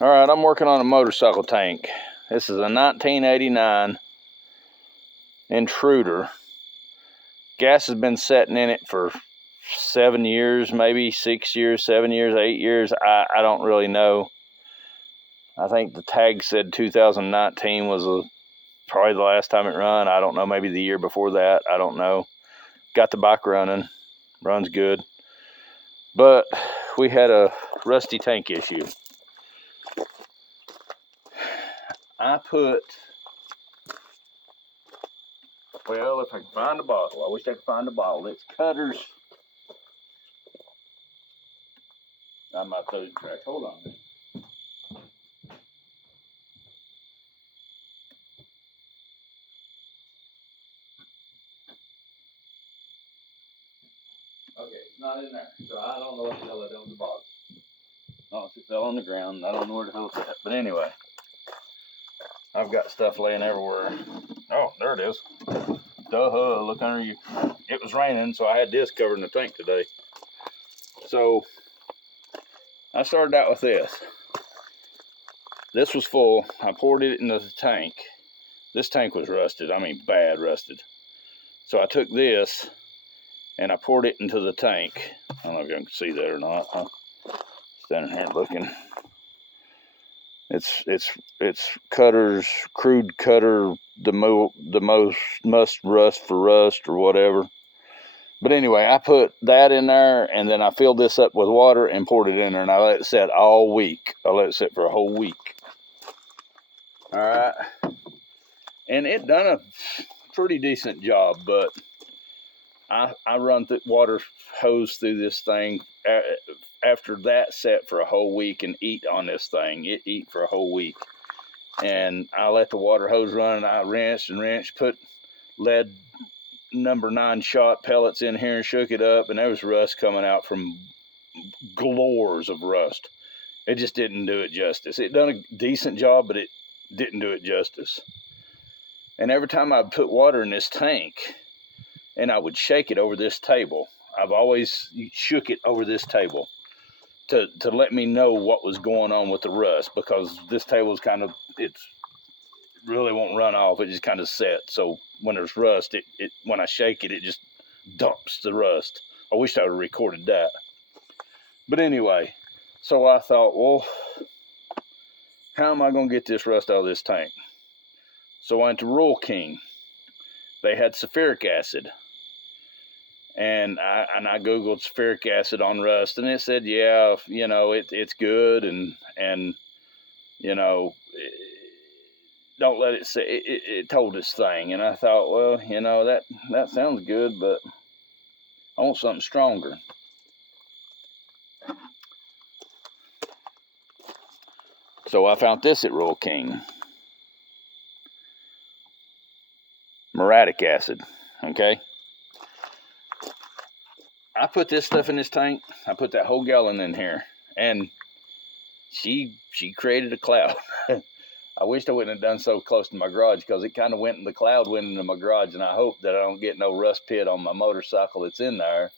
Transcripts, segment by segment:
All right, I'm working on a motorcycle tank. This is a 1989 Intruder. Gas has been sitting in it for 7 years, maybe 6 years, 7 years, 8 years. I don't really know. I think the tag said 2019 was probably the last time it run. I don't know, maybe the year before that. I don't know. Got the bike running, runs good. But we had a rusty tank issue. I put, well, if I can find a bottle, I wish I could find a bottle. It's Cutter's. I might throw it trash. Hold on. Okay, it's not in there, so I don't know what the hell I did with the bottle. Oh, it fell on the ground. I don't know where the hell it's at. But anyway, I've got stuff laying everywhere. Oh, there it is. Duh, look under you. It was raining, so I had this covered in the tank today. So I started out with this. This was full. I poured it into the tank. This tank was rusted. I mean, bad rusted. So I took this and I poured it into the tank. I don't know if you can see that or not. I'm standing here looking. It's Cutter's crude cutter, the most must rust for rust or whatever. But anyway, I put that in there and then I filled this up with water and poured it in there and I let it sit all week. I let it sit for a whole week. All right. And it done a pretty decent job, but I run the water hose through this thing after that set for a whole week and eat on this thing. It eat for a whole week. And I let the water hose run and I rinsed and rinsed, put lead number 9 shot pellets in here and shook it up, and there was rust coming out from glores of rust. It just didn't do it justice. It done a decent job, but it didn't do it justice. And every time I put water in this tank and I would shake it over this table, I've always shook it over this table to let me know what was going on with the rust, because this table is kind of, it's really won't run off. It just kind of set. So when there's rust, it when I shake it, it just dumps the rust. I wish I would have recorded that. But anyway, so I thought, well, how am I going to get this rust out of this tank? So I went to Rural King. They had sulfuric acid. And I Googled sulfuric acid on rust, and it said, yeah, you know, it's good, and you know, don't let it say, it told this thing. And I thought, well, you know, that sounds good, but I want something stronger. So I found this at Rural King. Muriatic acid, okay? I put this stuff in this tank. I put that whole gallon in here, and she created a cloud. I wished I wouldn't have done so close to my garage, because it kind of the cloud went into my garage, and I hope that I don't get no rust pit on my motorcycle that's in there,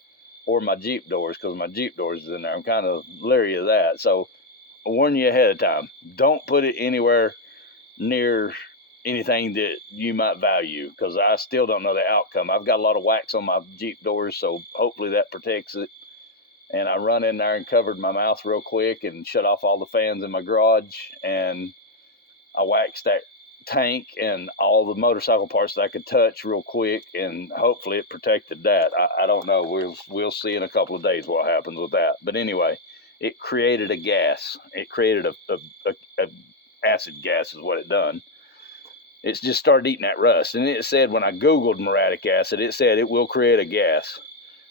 or my Jeep doors, because my Jeep doors is in there. I'm kind of leery of that. So I warn you ahead of time. Don't put it anywhere near anything that you might value, because I still don't know the outcome. I've got a lot of wax on my Jeep doors, so hopefully that protects it. And I run in there and covered my mouth real quick and shut off all the fans in my garage, and I waxed that tank and all the motorcycle parts that I could touch real quick, and hopefully it protected that. I don't know. We'll see in a couple of days what happens with that. But anyway, it created a gas. It created a acid gas is what it done. It's just started eating that rust. And it said, when I Googled muriatic acid, it said it will create a gas.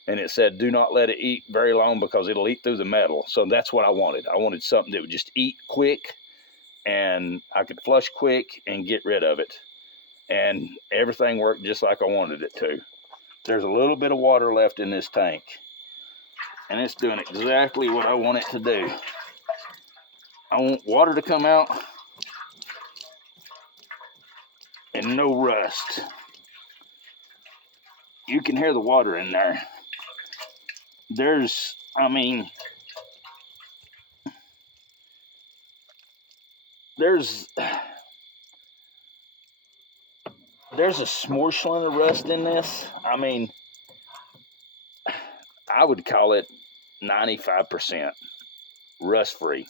And it said, do not let it eat very long, because it'll eat through the metal. So that's what I wanted. I wanted something that would just eat quick, and I could flush quick and get rid of it. And everything worked just like I wanted it to. There's a little bit of water left in this tank, and it's doing exactly what I want it to do. I want water to come out and no rust. You can hear the water in there. I mean, there's a smorshling of rust in this. I mean, I would call it 95% rust free.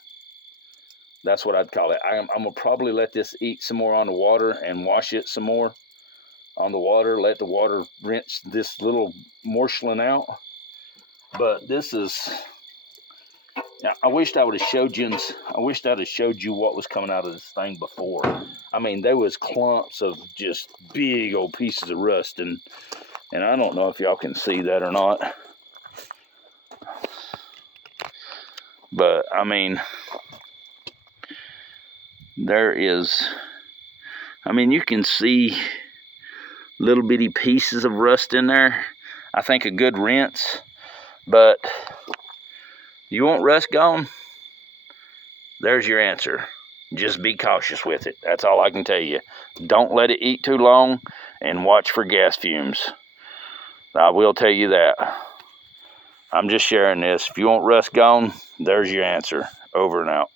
That's what I'd call it. I'm gonna probably let this eat some more on the water and wash it some more on the water. Let the water rinse this little morsheling out. But this is. I wished I would have showed you. I wished I'd have showed you what was coming out of this thing before. I mean, there was clumps of just big old pieces of rust, and I don't know if y'all can see that or not. But I mean, there is. I mean, you can see little bitty pieces of rust in there. I think a good rinse, but you want rust gone? There's your answer. Just be cautious with it. That's all I can tell you. Don't let it eat too long, and watch for gas fumes. I will tell you that. I'm just sharing this. If you want rust gone, there's your answer. Over and out.